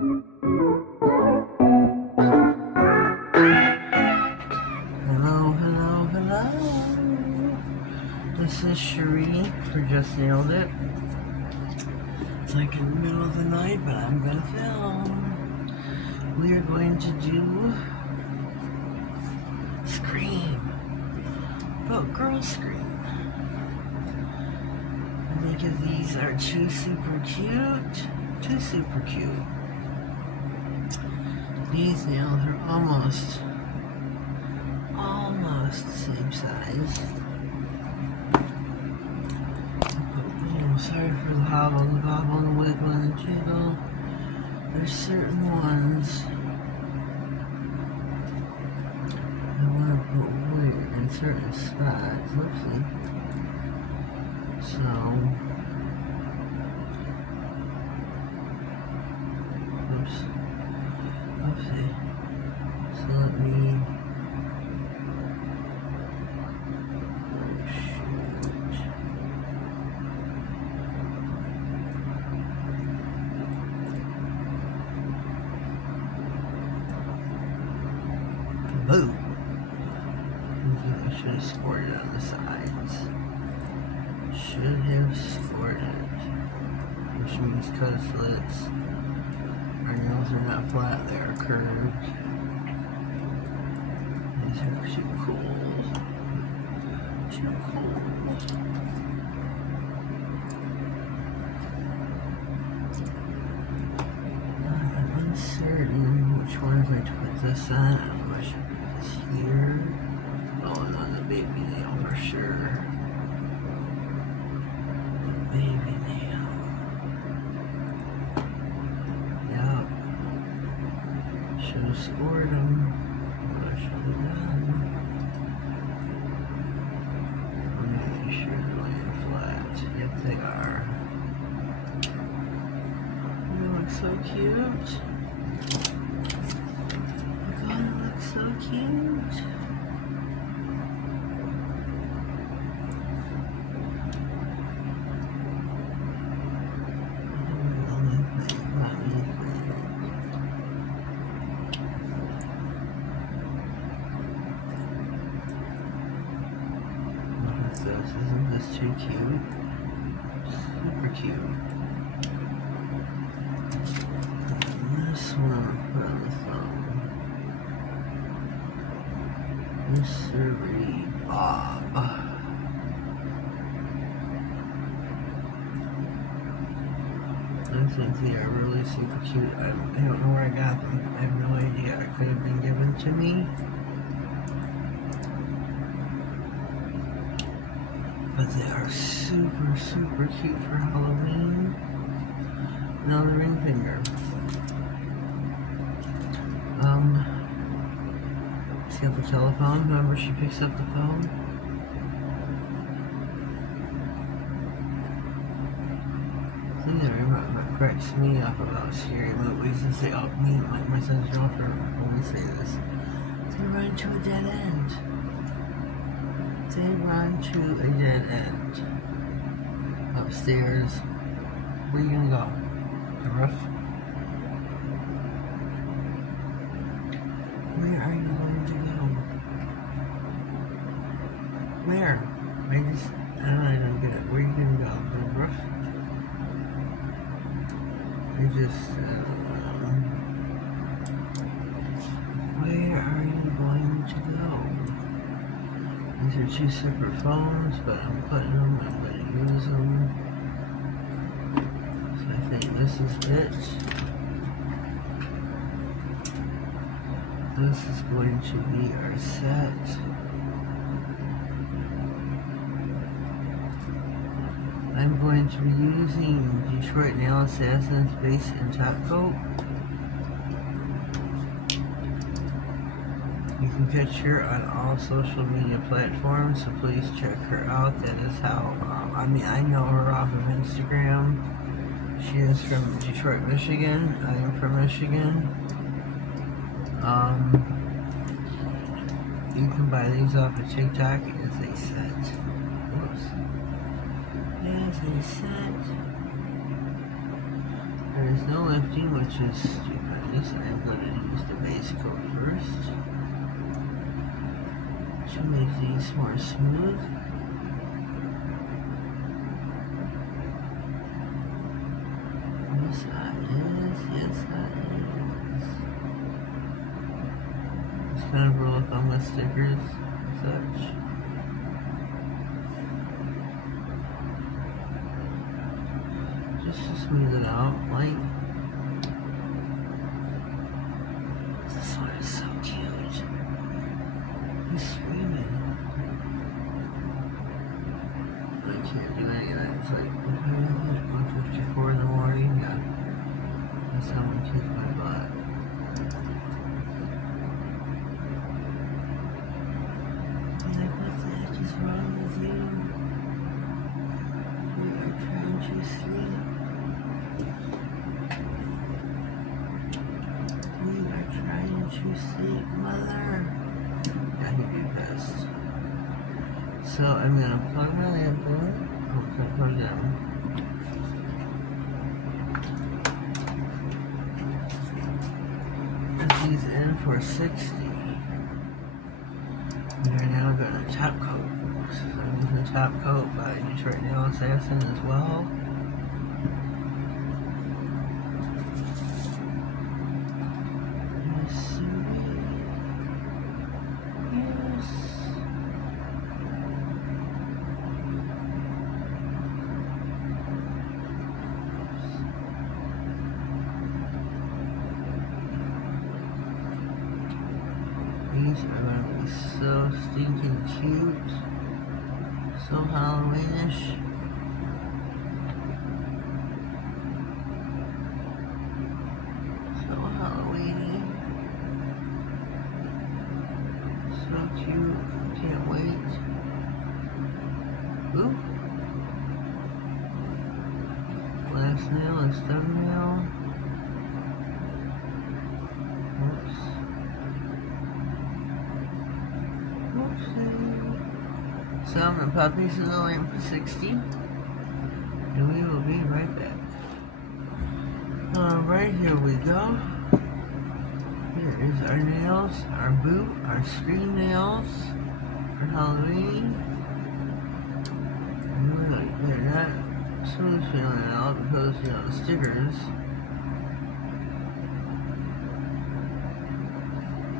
This is Cherie for Just Nailed It. It's like in the middle of the night, but I'm gonna film. We are going to do Scream. But Girl Scream. Because these are two super cute. These nails are almost the same size. Sorry for the hobble, the bobble, the wiggle, and the jiggle. There's certain ones I want to put weird in certain spots. Whoopsie. So, oopsie. So let me. Boom. I should have squirted on the sides. Should have squirted. Which means cut slits. Our nails are not flat, they are curved. These are too cool. I'm uncertain which one I'm going to put this on. I don't know if I should put this here. Oh, and on the baby nail for sure. The baby nail. Yep. Should have scored them. What I should have done. I'm making sure they're laying flat. Yep, they are. They look so cute. So cute. Look at this. Isn't this too cute? Super cute. And this one I'll put on the thumb. Mystery Bob. I think they are really super cute. I don't know where I got them. I have no idea. It could have been given to me. But they are super cute for Halloween. Now the ring finger. See up the telephone? Remember she picks up the phone? See, that cracks me up about scary movies and say, oh, me and my son's girlfriend always say this. They run to a dead end. They run to a dead end. Upstairs. Where are you gonna go? The roof? Where are you going to go? Where? I don't get it. Where are you going to go? The roof? Where are you going to go? These are two separate phones, but I'm putting them, I'm going to use them. So I think this is it. This is going to be our set. I'm going to be using Detroit Nail Assassins base and top coat. You can catch her on all social media platforms, so please check her out. That is how, I know her off of Instagram. She is from Detroit, Michigan. I am from Michigan. You can buy these off of TikTok as a set. Whoops. As a set. There is no lifting with which is nice. I'm going to use the base coat first to make these more smooth. Yes, that is. Yes, that is. It's kind of rule of thumb with stickers and such. Just to smooth it out, like. This one is so cute. He's screaming. I can't do any of that. It's like 1:54 in the morning. Yeah. That's how I'm gonna kick my butt. He's like, what the heck is wrong with you? We are trying to sleep. We are trying to sleep, mother. Yeah, he'd be pissed. So I'm gonna plug my lamp in. Oh, it's not plugged in. Put these in for 60. We are now gonna top coat. So I'm using top coat by Detroit Nail Assassin as well. These are going to be so stinking cute, so Halloweenish. So Halloweeny. So cute, can't wait. Ooh. Last nail is thumbnail. Oops. So I'm going to pop these in the lamp for 60, and we will be right back. Alright, here we go. Here is our nails, our boot, our screen nails for Halloween. And they're not smooth feeling at all because, you know, the stickers.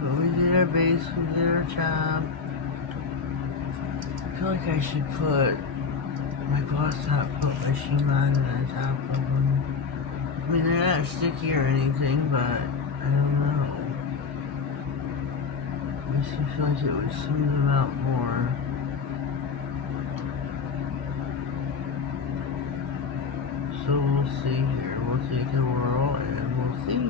But we did our base, we did our top. I feel like I should put my gloss top coat by Shimon on top of them. I mean, they're not sticky or anything, but I don't know. I just feel like it would smooth them out more. So we'll see here. We'll take a whirl and we'll see.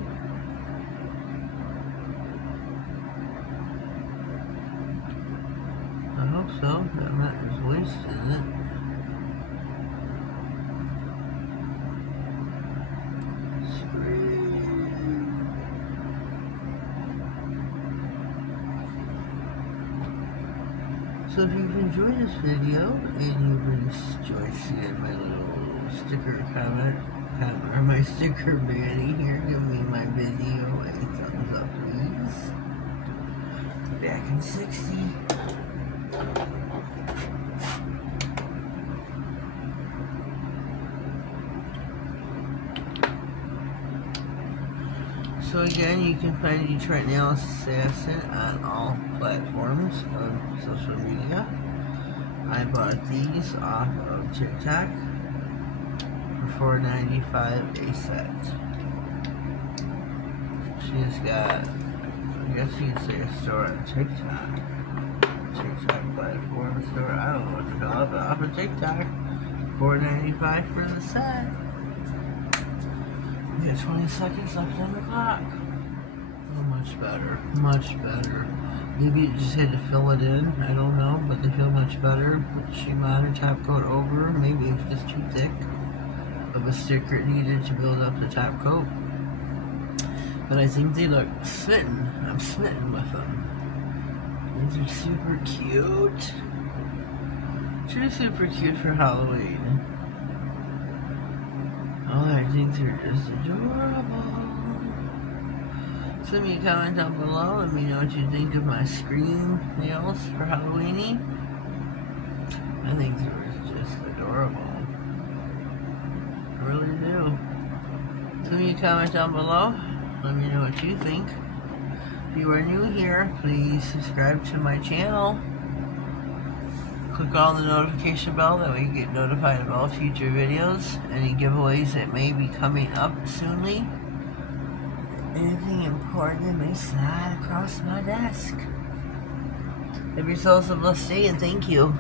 I hope so. That I'm not just wasting it. So if you've enjoyed this video and you've enjoyed seeing my little sticker comment or my sticker Manny here, give me my video a thumbs up, please. Back in 60. So again, you can find Detroit Nail Assassin on all platforms of social media. I bought these off of TikTok for $4.95 a set. She's got, I guess you'd say a store on TikTok. TikTok platform store, I don't know what to call it, but off of TikTok, $4.95 for the set. We have 20 seconds left on the clock. Oh, much better. Much better. Maybe you just had to fill it in. I don't know, but they feel much better. Put the Shimon top coat over. Maybe it's just too thick of a sticker it needed to build up the top coat. But I think they look smitten. I'm smitten with them. These are super cute. They're super cute for Halloween. Oh, I think they're just adorable. Send me a comment down below. Let me know what you think of my scream nails for Halloweeny. I think they were just adorable. I really do. Send me a comment down below. Let me know what you think. If you are new here, please subscribe to my channel. Click on the notification bell, that way you get notified of all future videos, any giveaways that may be coming up soonly. Anything important that may slide across my desk. Have yourselves a blessed day, and thank you.